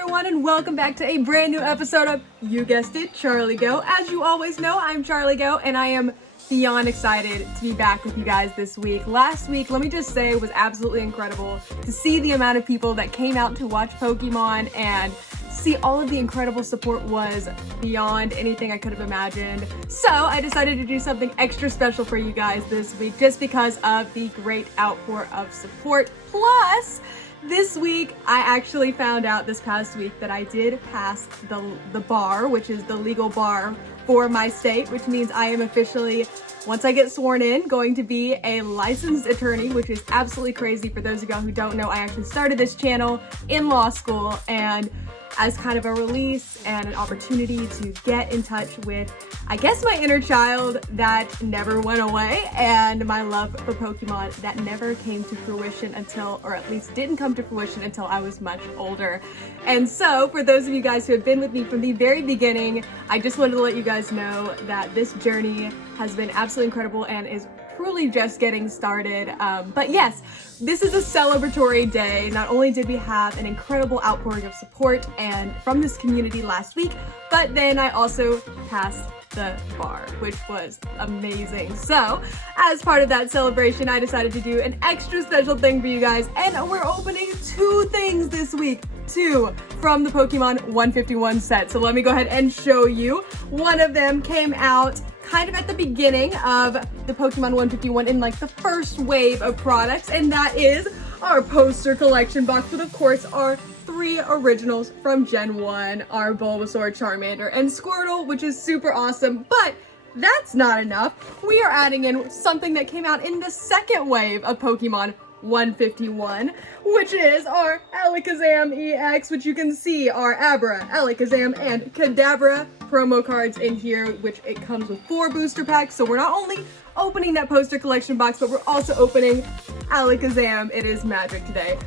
everyone, and welcome back to a brand new episode of, you guessed it, Charlie Geaux. As you always know, I'm Charlie Geaux, and I am beyond excited to be back with you guys this week. Last week, let me just say, was absolutely incredible to see the amount of people that came out to watch Pokemon and see all of the incredible support was beyond anything I could have imagined. So I decided to do something extra special for you guys this week just because of the great outpour of support. Plus, this week, I actually found out this past week that I did pass the bar, which is the legal bar for my state, which means I am officially, once I get sworn in, going to be a licensed attorney, which is absolutely crazy. For those of y'all who don't know, I actually started this channel in law school, and as kind of a release and an opportunity to get in touch with, I guess, my inner child that never went away, and my love for Pokemon that never came to fruition until, or at least didn't come to fruition until I was much older. And so, for those of you guys who have been with me from the very beginning, I just wanted to let you guys know that this journey has been absolutely incredible and is truly just getting started. But yes, this is a celebratory day. Not only did we have an incredible outpouring of support and from this community last week, but then I also passed the bar, which was amazing. So as part of that celebration, I decided to do an extra special thing for you guys, and we're opening two things this week. Two from the Pokemon 151 set. So let me go ahead and show you. One of them came out kind of at the beginning of the Pokemon 151 in like the first wave of products, and that is our poster collection box with, of course, our three originals from Gen 1, our Bulbasaur, Charmander, and Squirtle, which is super awesome. But that's not enough. We are adding in something that came out in the second wave of Pokemon 151, which is our Alakazam EX, which you can see our Abra, Alakazam, and Kadabra promo cards in here, which it comes with 4 booster packs. So we're not only opening that poster collection box, but we're also opening Alakazam. It is magic today.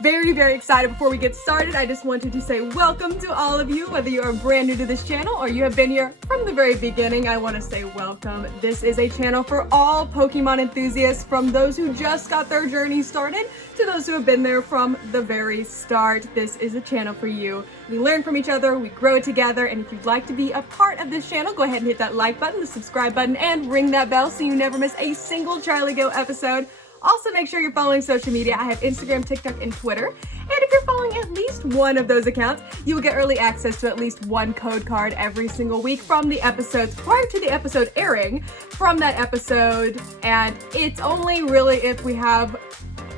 Very, very excited. Before we get started, I just wanted to say welcome to all of you, whether you are brand new to this channel or you have been here from the very beginning. I want to say welcome. This is a channel for all Pokemon enthusiasts, from those who just got their journey started to those who have been there from the very start. This is a channel for you. We learn from each other, we grow together, and if you'd like to be a part of this channel, go ahead and hit that like button, the subscribe button, and ring that bell so you never miss a single Charlie Geaux episode. Also, make sure you're following social media. I have Instagram, TikTok, and Twitter. And if you're following at least one of those accounts, you will get early access to at least one code card every single week from the episodes prior to the episode airing from that episode. And it's only really if we have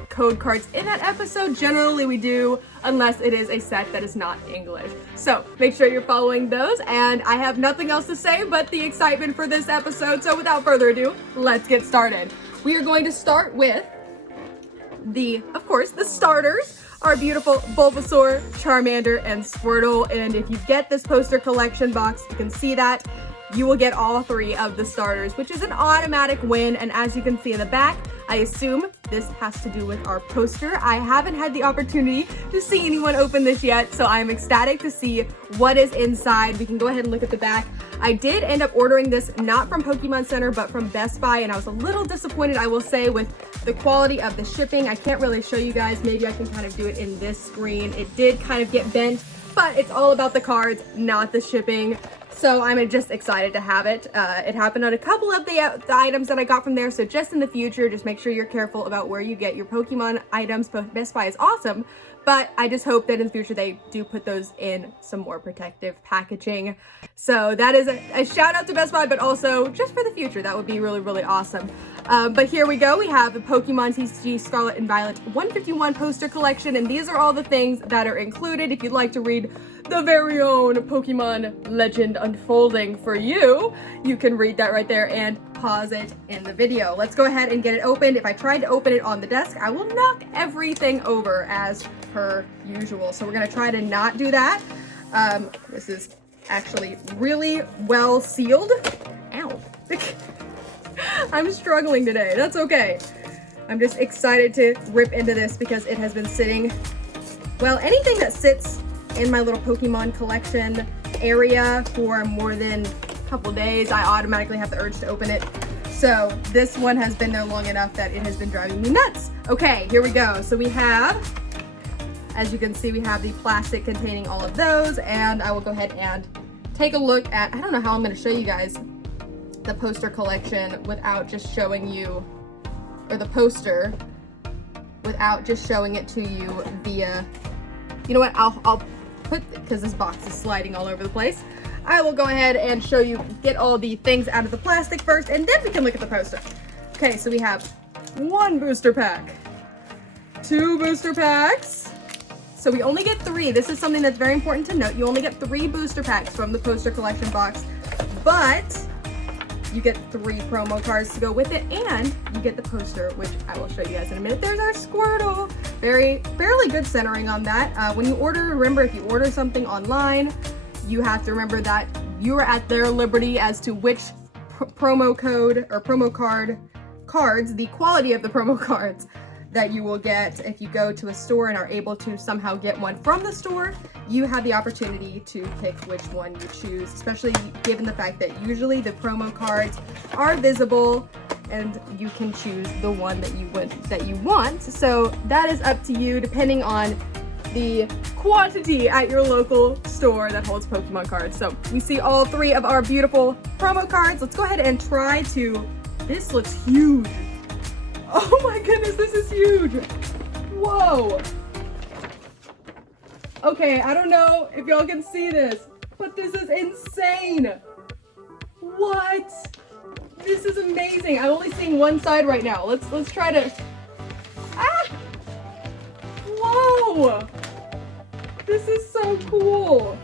code cards in that episode. Generally we do, unless it is a set that is not English. So make sure you're following those, and I have nothing else to say but the excitement for this episode. So without further ado, let's get started. We are going to start with of course, the starters, our beautiful Bulbasaur, Charmander, and Squirtle. And if you get this poster collection box, you can see that you will get all 3 of the starters, which is an automatic win. And as you can see in the back, I assume this has to do with our poster. I haven't had the opportunity to see anyone open this yet, so I'm ecstatic to see what is inside. We can go ahead and look at the back. I did end up ordering this not from Pokemon Center, but from Best Buy, and I was a little disappointed, I will say, with the quality of the shipping. I can't really show you guys. Maybe I can kind of do it in this screen. It did kind of get bent, but it's all about the cards, not the shipping. So I'm just excited to have it. It happened on a couple of the items that I got from there, so just in the future, just make sure you're careful about where you get your Pokemon items. Best Buy is awesome, but I just hope that in the future they do put those in some more protective packaging. So that is a shout out to Best Buy, but also just for the future, that would be really, really awesome. But here we go. We have the Pokemon TCG Scarlet and Violet 151 poster collection, and these are all the things that are included. If you'd like to read the very own Pokemon legend unfolding for you, you can read that right there and pause it in the video. Let's go ahead and get it opened. If I tried to open it on the desk, I will knock everything over as per usual. So we're gonna try to not do that. This is actually really well sealed. Ow. I'm struggling today. That's okay. I'm just excited to rip into this because it has been sitting, well, anything that sits in my little Pokemon collection area for more than a couple days, I automatically have the urge to open it. So this one has been there long enough that it has been driving me nuts. Okay, here we go. So we have As you can see, we have the plastic containing all of those, and I will go ahead and take a look at, I don't know how I'm going to show you guys the poster collection without just showing you, or the poster, without just showing it to you via, you know what, I'll put, because this box is sliding all over the place, I will go ahead and show you, get all the things out of the plastic first, and then we can look at the poster. Okay, so we have 1 booster pack, 2 booster packs. So we only get 3. This is something that's very important to note. You only get 3 booster packs from the poster collection box, but you get 3 promo cards to go with it, and you get the poster, which I will show you guys in a minute. There's our Squirtle. Fairly good centering on that. When you order, remember, if you order something online, you have to remember that you are at their liberty as to which promo code or promo cards, the quality of the promo cards that you will get. If you go to a store and are able to somehow get one from the store, you have the opportunity to pick which one you choose, especially given the fact that usually the promo cards are visible and you can choose the one that you want. So that is up to you depending on the quantity at your local store that holds Pokemon cards. So we see all 3 of our beautiful promo cards. Let's go ahead and try to, this looks huge. Oh my goodness, this is huge. Whoa. Okay, I don't know if y'all can see this, but this is insane. What? This is amazing. I'm only seeing one side right now. Let's try to, Whoa. This is so cool.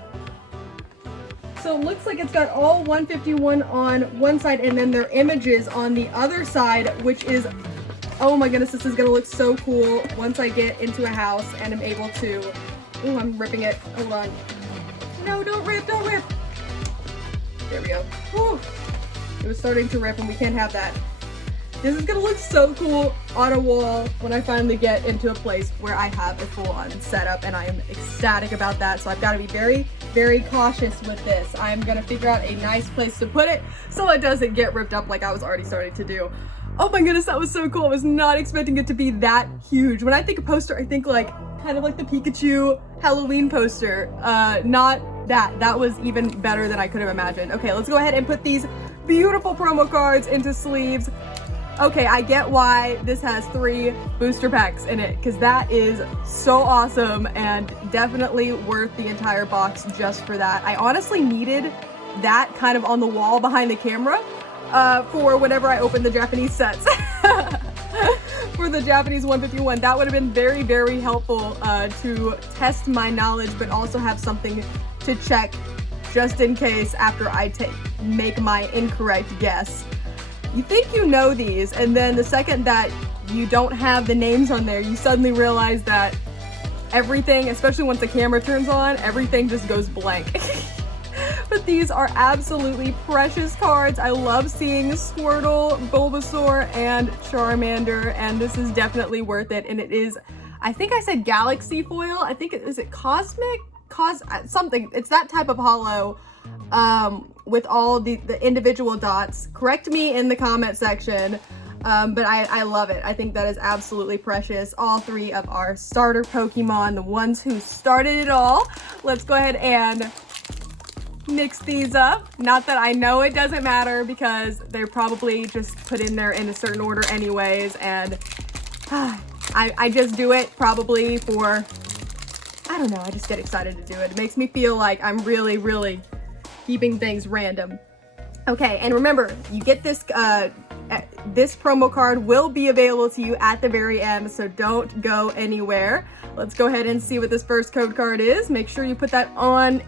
So it looks like it's got all 151 on one side and then their images on the other side, which is, oh my goodness, this is gonna look so cool once I get into a house and I'm able to, oh, I'm ripping it, hold on. No, don't rip. There we go. Whew. It was starting to rip and we can't have that. This is gonna look so cool on a wall when I finally get into a place where I have a full-on setup, and I am ecstatic about that. So I've got to be very, very cautious with this. I'm gonna figure out a nice place to put it so it doesn't get ripped up like I was already starting to do. Oh my goodness, that was so cool. I was not expecting it to be that huge. When I think of poster, I think like kind of like the Pikachu Halloween poster. Not that. That was even better than I could have imagined. Okay, let's go ahead and put these beautiful promo cards into sleeves. Okay, I get why this has 3 booster packs in it, because that is so awesome and definitely worth the entire box just for that. I honestly needed that kind of on the wall behind the camera for whenever I open the Japanese sets. For the Japanese 151, that would have been very, very helpful to test my knowledge, but also have something to check just in case after I make my incorrect guess. You think you know these, and then the second that you don't have the names on there, you suddenly realize that everything, especially once the camera turns on, everything just goes blank. But these are absolutely precious cards. I love seeing Squirtle, Bulbasaur, and Charmander, and this is definitely worth it. And it is, I think I said Galaxy foil. I think is it Cosmic? Something. It's that type of holo. With all the individual dots. Correct me in the comment section, but I love it. I think that is absolutely precious. All 3 of our starter Pokemon, the ones who started it all. Let's go ahead and mix these up. Not that I know it doesn't matter, because they're probably just put in there in a certain order anyways, and I just do it probably for, I don't know, I just get excited to do it. It makes me feel like I'm really, really keeping things random. Okay, and remember, you get this this promo card will be available to you at the very end, so don't go anywhere. Let's go ahead and see what this first code card is. Make sure you put that on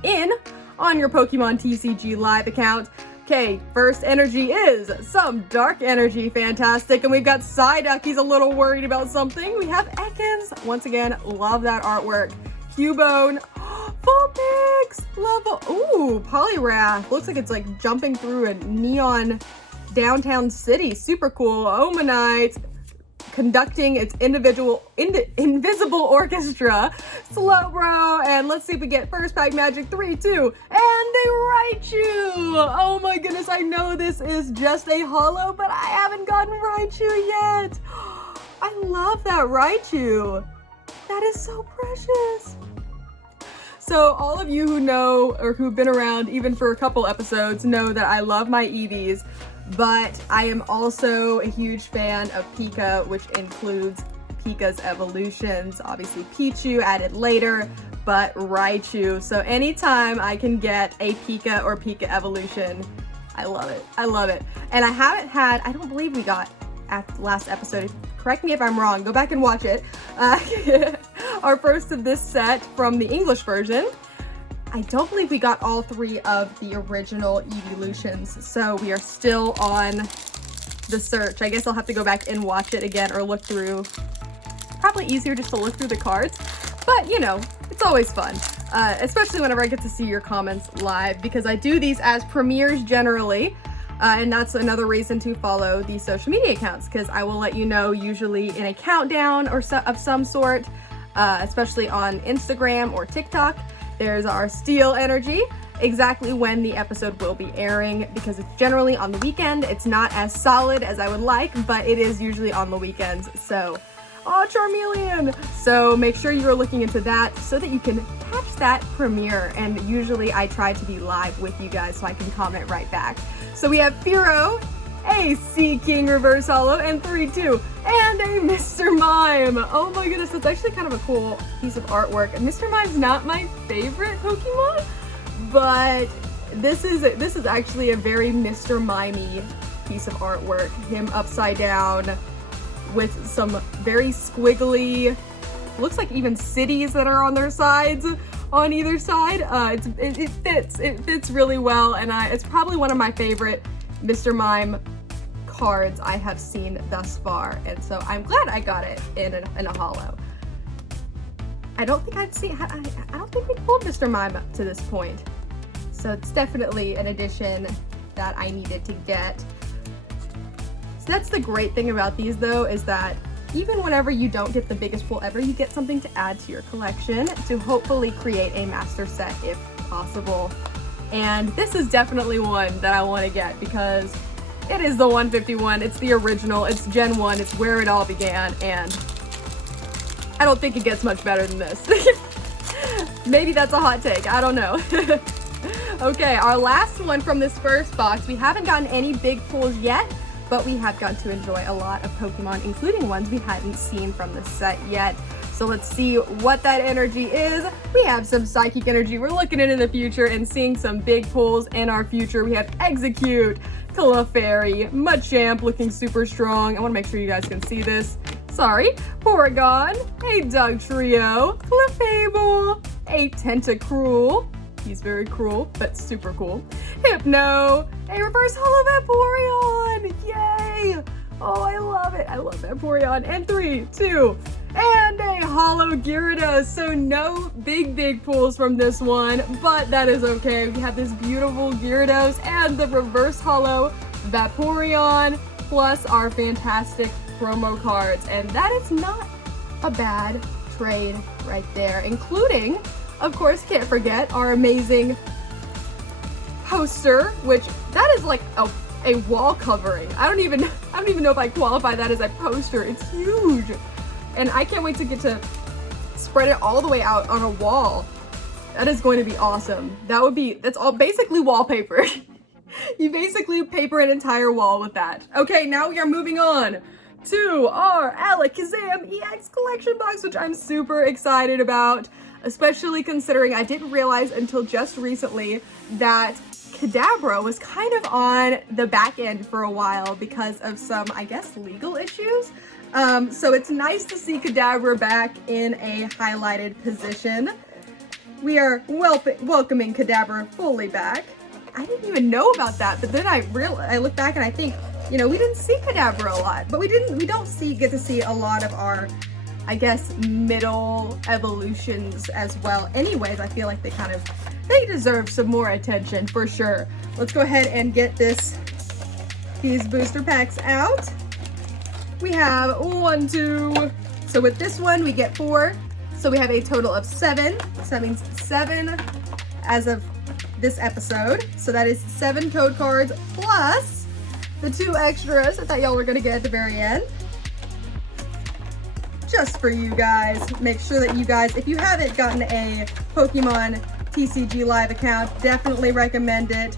your Pokemon TCG Live account. Okay, first energy is some dark energy, fantastic. And we've got Psyduck, he's a little worried about something. We have Ekans, once again, love that artwork. Cubone, Vulpix, ooh, Poliwrath, looks like it's like jumping through a neon downtown city, super cool. Omanite, conducting its invisible orchestra. Slowbro, and let's see if we get first pack magic 3, 2, and the Raichu. Oh my goodness, I know this is just a holo, but I haven't gotten Raichu yet. I love that Raichu. That is so precious. So all of you who know or who've been around even for a couple episodes know that I love my Eevees, but I am also a huge fan of Pika, which includes Pika's evolutions. Obviously Pichu added later, but Raichu. So anytime I can get a Pika or Pika evolution, I love it. I love it. And I haven't had, I don't believe we got at the last episode, correct me if I'm wrong, go back and watch it, our first of this set from the English version. I don't believe we got all 3 of the original evolutions, so we are still on the search. I guess I'll have to go back and watch it again or look through. Probably easier just to look through the cards, but you know, it's always fun, especially whenever I get to see your comments live, because I do these as premieres generally. And that's another reason to follow the social media accounts, because I will let you know usually in a countdown or of some sort, especially on Instagram or TikTok. There's our Steel Energy, exactly when the episode will be airing, because it's generally on the weekend. It's not as solid as I would like, but it is usually on the weekends. So, oh, Charmeleon! So make sure you're looking into that so that you can catch that premiere. And usually I try to be live with you guys so I can comment right back. So we have Firo, a Sea King Reverse Holo, and 3-2, and a Mr. Mime. Oh my goodness, that's actually kind of a cool piece of artwork. Mr. Mime's not my favorite Pokemon, but this is actually a very Mr. Mimey piece of artwork. Him upside down with some very squiggly, looks like even cities that are on their sides. On either side, it fits really well, and it's probably one of my favorite Mr. Mime cards I have seen thus far, and so I'm glad I got it in a holo. I don't think I don't think we pulled Mr. Mime up to this point, so it's definitely an addition that I needed to get. So that's the great thing about these though, is that even whenever you don't get the biggest pull ever, you get something to add to your collection to hopefully create a master set if possible. And this is definitely one that I want to get because it is the 151, it's the original, it's Gen 1, it's where it all began, and I don't think it gets much better than this. Maybe that's a hot take, I don't know. Okay, our last one from this first box, we haven't gotten any big pulls yet, but we have gotten to enjoy a lot of Pokemon, including ones we hadn't seen from the set yet. So let's see what that energy is. We have some Psychic Energy. We're looking into the future and seeing some big pulls in our future. We have Execute, Clefairy, Machamp looking super strong. I want to make sure you guys can see this. Sorry. Porygon, a Dugtrio, Clefable, a Tentacruel. He's very cruel, but super cool. Hypno, a Reverse Holo Vaporeon! Yay! Oh, I love it. I love Vaporeon. And 3, 2, and a Holo Gyarados. So no big pulls from this one, but that is okay. We have this beautiful Gyarados and the Reverse Holo Vaporeon, plus our fantastic promo cards. And that is not a bad trade right there, including, of course, can't forget our amazing poster, which that is like a wall covering. I don't even know if I qualify that as a poster. It's huge. And I can't wait to get to spread it all the way out on a wall. That is going to be awesome. That's all basically wallpaper. You basically paper an entire wall with that. Okay, now we are moving on to our Alakazam EX collection box, which I'm super excited about, especially considering I didn't realize until just recently that Kadabra was kind of on the back end for a while because of some, I guess, legal issues. So it's nice to see Kadabra back in a highlighted position. We are welcoming Kadabra fully back. I didn't even know about that, but then I look back and I think, you know, we didn't see Kadabra a lot, but we don't get to see a lot of our, I guess, middle evolutions as well. Anyways, I feel like they deserve some more attention for sure. Let's go ahead and get these booster packs out. We have 1, 2. So with this one, we get 4. So we have a total of 7. So that means 7 as of this episode. So that is 7 code cards plus the 2 extras I thought y'all were gonna get at the very end. just for you guys. Make sure that you guys, if you haven't gotten a Pokemon TCG Live account, definitely recommend it.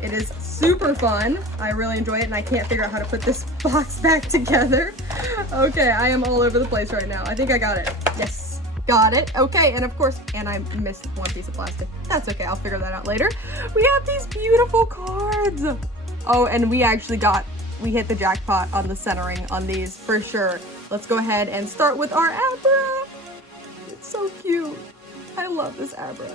It is super fun. I really enjoy it, and I can't figure out how to put this box back together. Okay, I am all over the place right now. I think I got it. Yes, got it. Okay, and of course, and I missed one piece of plastic. That's okay, I'll figure that out later. We have these beautiful cards. Oh, and we hit the jackpot on the centering on these for sure. Let's go ahead and start with our Abra. It's so cute. I love this Abra.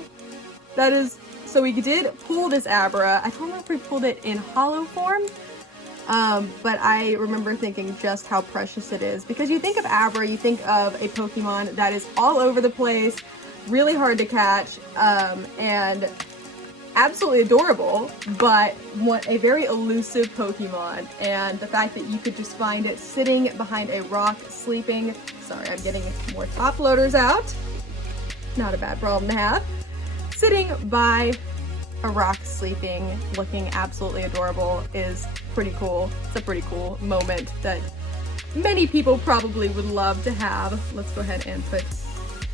So we did pull this Abra. I don't know if we pulled it in holo form, but I remember thinking just how precious it is. Because you think of Abra, you think of a Pokemon that is all over the place, really hard to catch, and absolutely adorable, but a very elusive Pokemon. And the fact that you could just find it sitting behind a rock, sleeping. Sorry, I'm getting more top loaders out. Not a bad problem to have. Sitting by a rock sleeping, looking absolutely adorable is pretty cool. It's a pretty cool moment that many people probably would love to have. Let's go ahead and put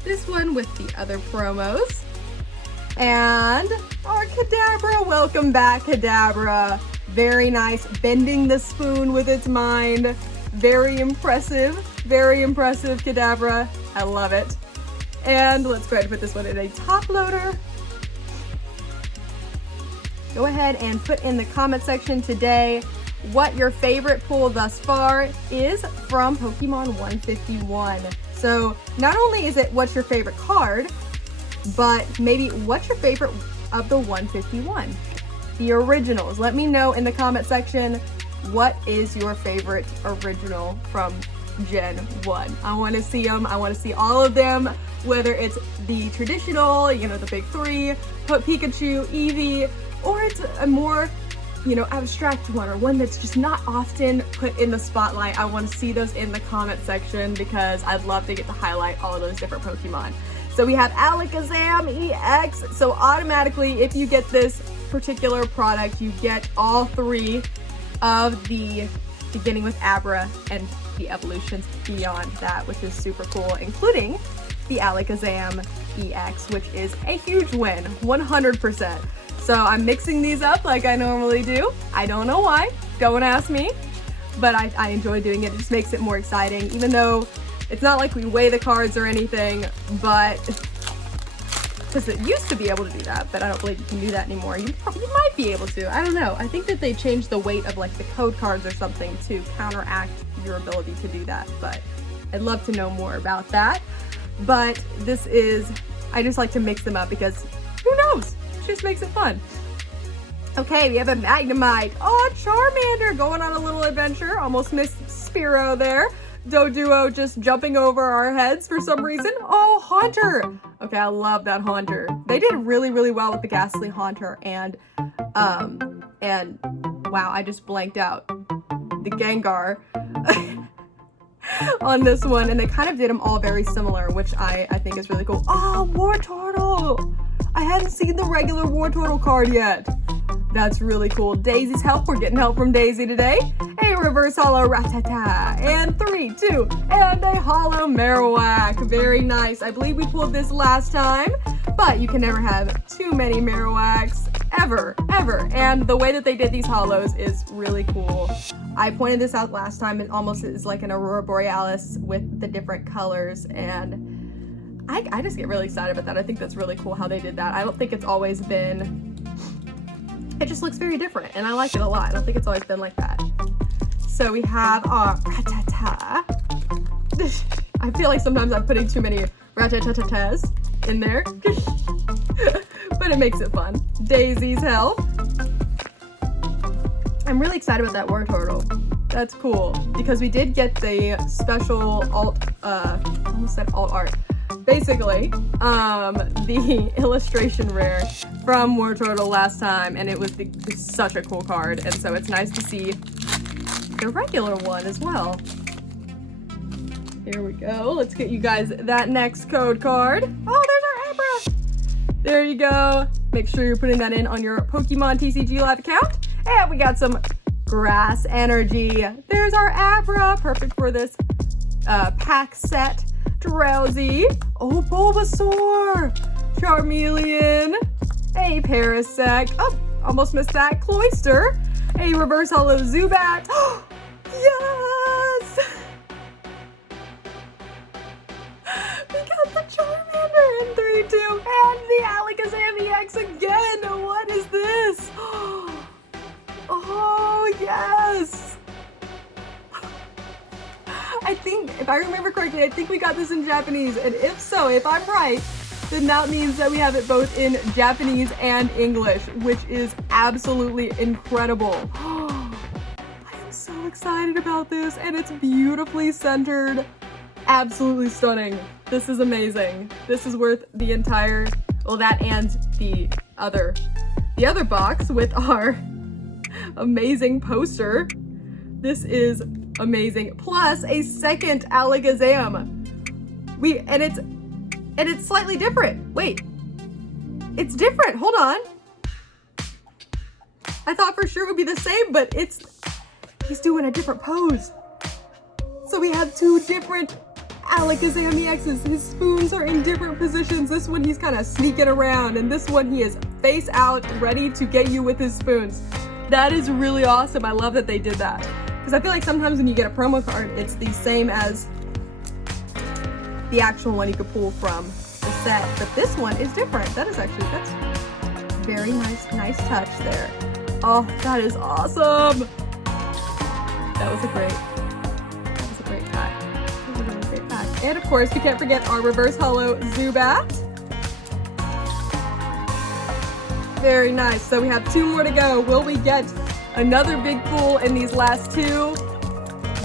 this one with the other promos. And our Kadabra, welcome back Kadabra. Very nice, bending the spoon with its mind. Very impressive Kadabra. I love it. And let's go ahead and put this one in a top loader. Go ahead and put in the comment section today what your favorite pull thus far is from Pokemon 151. So not only is it what's your favorite card, but maybe what's your favorite of the 151? The originals. Let me know in the comment section what is your favorite original from Gen 1. I want to see them. I want to see all of them, whether it's the traditional, the big three, Pikachu, Eevee, or it's a more, abstract one, or one that's just not often put in the spotlight. I want to see those in the comment section because I'd love to get to highlight all of those different Pokemon. So we have Alakazam EX. So automatically, if you get this particular product, you get all three of the beginning with Abra and the evolutions beyond that, which is super cool, including the Alakazam EX, which is a huge win, 100%. So I'm mixing these up like I normally do. I don't know why, don't ask me, but I enjoy doing it. It just makes it more exciting, even though it's not like we weigh the cards or anything, but because it used to be able to do that, but I don't believe you can do that anymore. You might be able to, I don't know. I think that they changed the weight of like the code cards or something to counteract your ability to do that, but I'd love to know more about that. But I just like to mix them up because who knows? It just makes it fun. Okay, we have a Magnemite. Oh, Charmander going on a little adventure. Almost missed Spearow there. Doduo just jumping over our heads for some reason. Oh, Haunter. Okay, I love that Haunter. They did really, really well with the Ghastly Haunter and wow, I just blanked out. The Gengar on this one, and they kind of did them all very similar, which I think is really cool. Oh, Wartortle! I hadn't seen the regular Wartortle card yet. That's really cool. Daisy's help. We're getting help from Daisy today. A reverse holo Rattata. And 3, 2, and a holo Marowak. Very nice. I believe we pulled this last time, but you can never have too many Marowaks. Ever. And the way that they did these holos is really cool. I pointed this out last time. It almost is like an Aurora Borealis with the different colors, and I just get really excited about that. I think that's really cool how they did that. I don't think it's always been... It just looks very different, and I like it a lot. I don't think it's always been like that. So we have our Rattata. I feel like sometimes I'm putting too many Rattatatas in there, but it makes it fun. Daisy's help. I'm really excited about that Wartortle. That's cool, because we did get the special almost said alt art. Basically, the illustration rare from Wartortle last time, and it was such a cool card, and so it's nice to see the regular one as well. Here we go. Let's get you guys that next code card. Oh, there's our Abra. There you go. Make sure you're putting that in on your Pokemon TCG Live account. And we got some Grass Energy. There's our Abra. Perfect for this pack set. Drowsy. Oh, Bulbasaur. Charmeleon. A Parasect. Oh, almost missed that. Cloyster. A reverse holo Zubat. Yes! We got the Charmander in 3-2 and the Alakazam EX again. What is this? Oh, yes! I think, if I remember correctly, I think we got this in Japanese. And if so, if I'm right, then that means that we have it both in Japanese and English, which is absolutely incredible. I am so excited about this, and it's beautifully centered. Absolutely stunning. This is amazing. This is worth the entire, well, that and the other box with our amazing poster. This is amazing. Plus a second Alakazam. And it's slightly different. Wait, it's different. Hold on. I thought for sure it would be the same, but he's doing a different pose. So we have two different Alakazam EXs. His spoons are in different positions. This one he's kind of sneaking around, and this one he is face out, ready to get you with his spoons. That is really awesome. I love that they did that. Because I feel like sometimes when you get a promo card, it's the same as the actual one you could pull from the set, but this one is different. That's very nice touch there. Oh, that is awesome. That was a great pack. That was a really great pack. And of course, we can't forget our reverse holo Zubat. Very nice. So we have 2 more to go. Will we get another big pull in these last 2?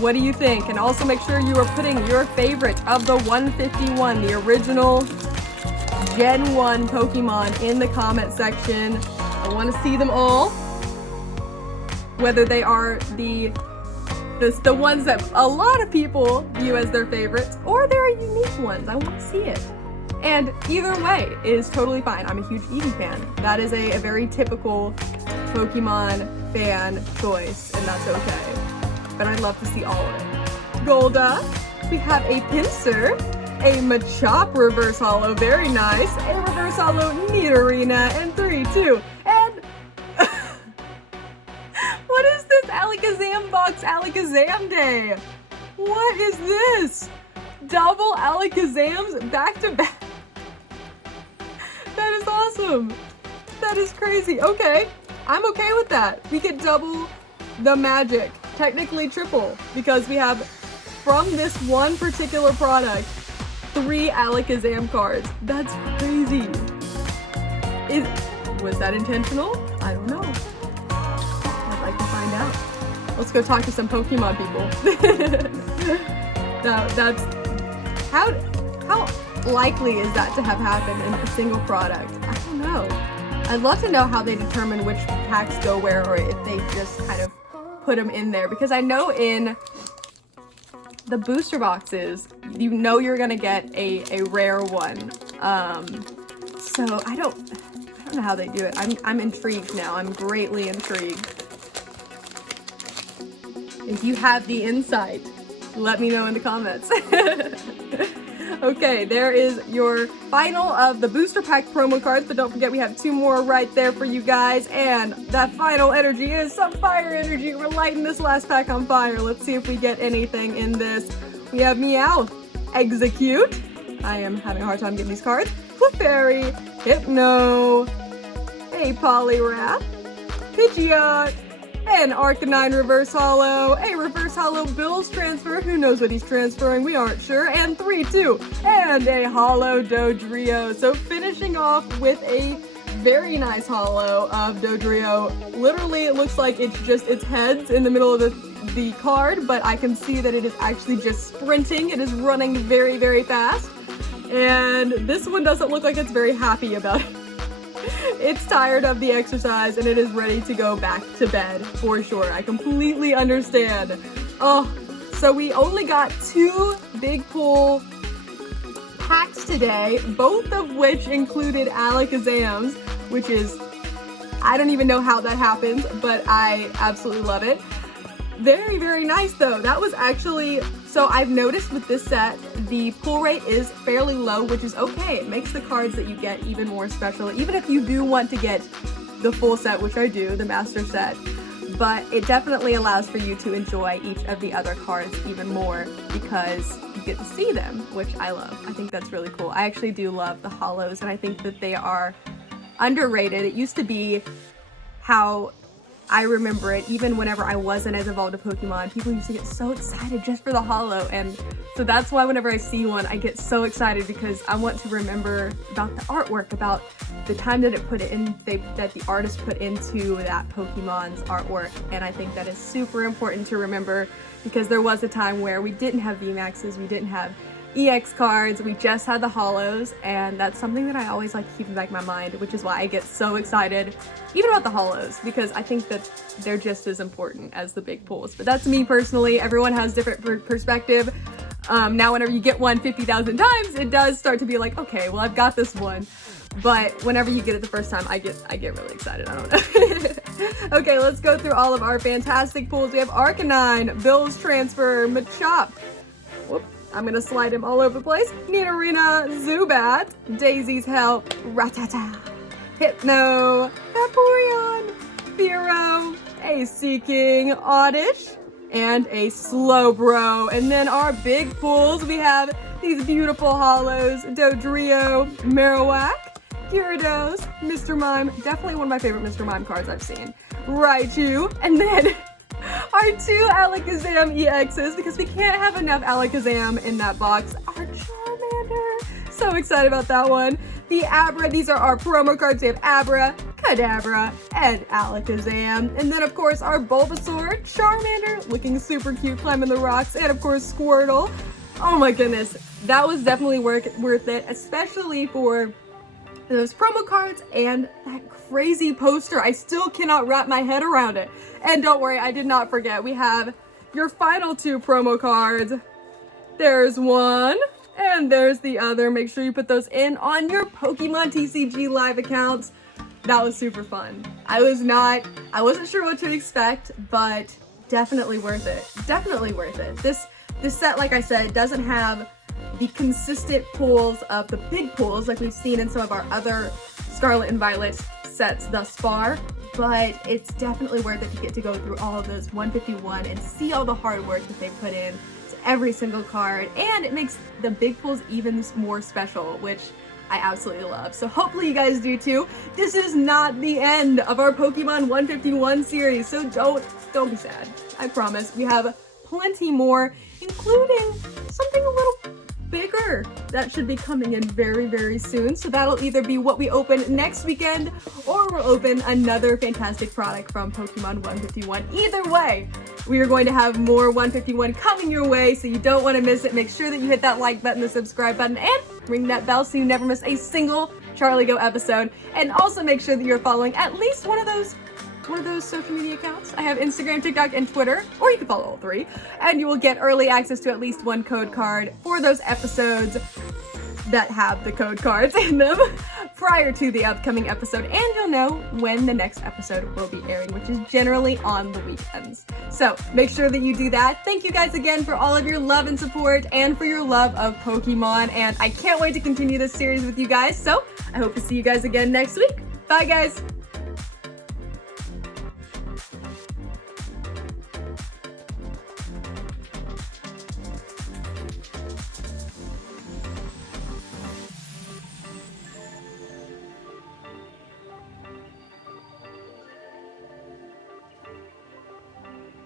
What do you think? And also make sure you are putting your favorite of the 151, the original Gen 1 Pokemon, in the comment section. I want to see them all. Whether they are the ones that a lot of people view as their favorites, or they're unique ones. I want to see it. And either way is totally fine. I'm a huge Eevee fan. That is a very typical Pokemon fan choice, and that's okay. But I'd love to see all of it. Golda, we have a Pinsir, a Machop reverse holo, very nice, a reverse holo Nidorina, and 3-2. And what is this Alakazam box Alakazam Day? What is this? Double Alakazams back to back. That is awesome. That is crazy. Okay, I'm okay with that. We get double the magic. Technically triple, because we have, from this one particular product, 3 Alakazam cards. That's crazy. Was that intentional? I don't know. I'd like to find out. Let's go talk to some Pokemon people. That's how likely is that to have happened in a single product? I don't know. I'd love to know how they determine which packs go where, or if they just kind of put them in there, because I know in the booster boxes you know you're gonna get a rare one, so I don't know how they do it. I'm intrigued now. I'm greatly intrigued. If you have the insight, let me know in the comments. Okay, there is your final of the booster pack promo cards, but don't forget we have 2 more right there for you guys, and that final energy is some fire energy. We're lighting this last pack on fire. Let's see if we get anything in this. We have Meowth, Execute. I am having a hard time getting these cards. Clefairy, Hypno, a Poliwrath, Pidgeot, an Arcanine reverse holo, a reverse holo Bill's transfer, who knows what he's transferring, we aren't sure, and 3-2, and a holo Dodrio. So finishing off with a very nice holo of Dodrio. Literally, it looks like it's just its heads in the middle of the card, but I can see that it is actually just sprinting. It is running very, very fast. And this one doesn't look like it's very happy about it. It's tired of the exercise and it is ready to go back to bed for sure. I completely understand. Oh, so we only got 2 big pull packs today, both of which included Alakazams, which is, I don't even know how that happens, but I absolutely love it. Very, very nice though. That was actually So I've noticed with this set, the pull rate is fairly low, which is okay. It makes the cards that you get even more special, even if you do want to get the full set, which I do, the master set. But it definitely allows for you to enjoy each of the other cards even more because you get to see them, which I love. I think that's really cool. I actually do love the holos, and I think that they are underrated. It used to be how I remember it, even whenever I wasn't as involved with Pokemon, people used to get so excited just for the holo, and so that's why whenever I see one, I get so excited because I want to remember about the artwork, about the time that it put in, that the artist put into that Pokemon's artwork, and I think that is super important to remember because there was a time where we didn't have VMAXs, we didn't have EX cards, we just had the holos, and that's something that I always like to keep in the back of my mind, which is why I get so excited even about the holos, because I think that they're just as important as the big pulls. But that's me personally. Everyone has different perspective. Now whenever you get one 50,000 times, it does start to be like, okay, well I've got this one. But whenever you get it the first time, I get really excited. I don't know. Okay, let's go through all of our fantastic pulls. We have Arcanine, Bill's Transfer, Machop. Whoop. I'm gonna slide him all over the place. Nidorina, Zubat, Daisy's Help, Rattata, Hypno, Vaporeon, Fearow, a Seeking, Oddish, and a Slowbro. And then our big pulls, we have these beautiful holos, Dodrio, Marowak, Gyarados, Mr. Mime, definitely one of my favorite Mr. Mime cards I've seen, Raichu, and then our 2 Alakazam EXs, because we can't have enough Alakazam in that box. Our Charmander, so excited about that one. The Abra, these are our promo cards. We have Abra, Kadabra, and Alakazam. And then of course our Bulbasaur, Charmander, looking super cute, climbing the rocks, and of course Squirtle. Oh my goodness, that was definitely worth it, especially for those promo cards and that crazy poster. I still cannot wrap my head around it. And don't worry, I did not forget. We have your final 2 promo cards. There's one, and there's the other. Make sure you put those in on your Pokemon TCG live accounts. That was super fun. I wasn't sure what to expect, but definitely worth it. Definitely worth it. This set, like I said, doesn't have the consistent pulls of the big pulls like we've seen in some of our other Scarlet and Violet sets thus far, but it's definitely worth it to get to go through all of those 151 and see all the hard work that they put in to every single card, and it makes the big pulls even more special, which I absolutely love. So hopefully you guys do too. This is not the end of our Pokemon 151 series, so don't be sad. I promise. We have plenty more, including something a little bigger that should be coming in very, very soon. So that'll either be what we open next weekend, or we'll open another fantastic product from Pokemon 151. Either way, we are going to have more 151 coming your way, so you don't want to miss it. Make sure that you hit that like button, the subscribe button, and ring that bell so you never miss a single Charlie Geaux episode. And also make sure that you're following at least one of those social media accounts. I have Instagram, TikTok, and Twitter, or you can follow all 3, and you will get early access to at least one code card for those episodes that have the code cards in them prior to the upcoming episode, and you'll know when the next episode will be airing, which is generally on the weekends. So make sure that you do that. Thank you guys again for all of your love and support and for your love of Pokemon, and I can't wait to continue this series with you guys, so I hope to see you guys again next week. Bye guys!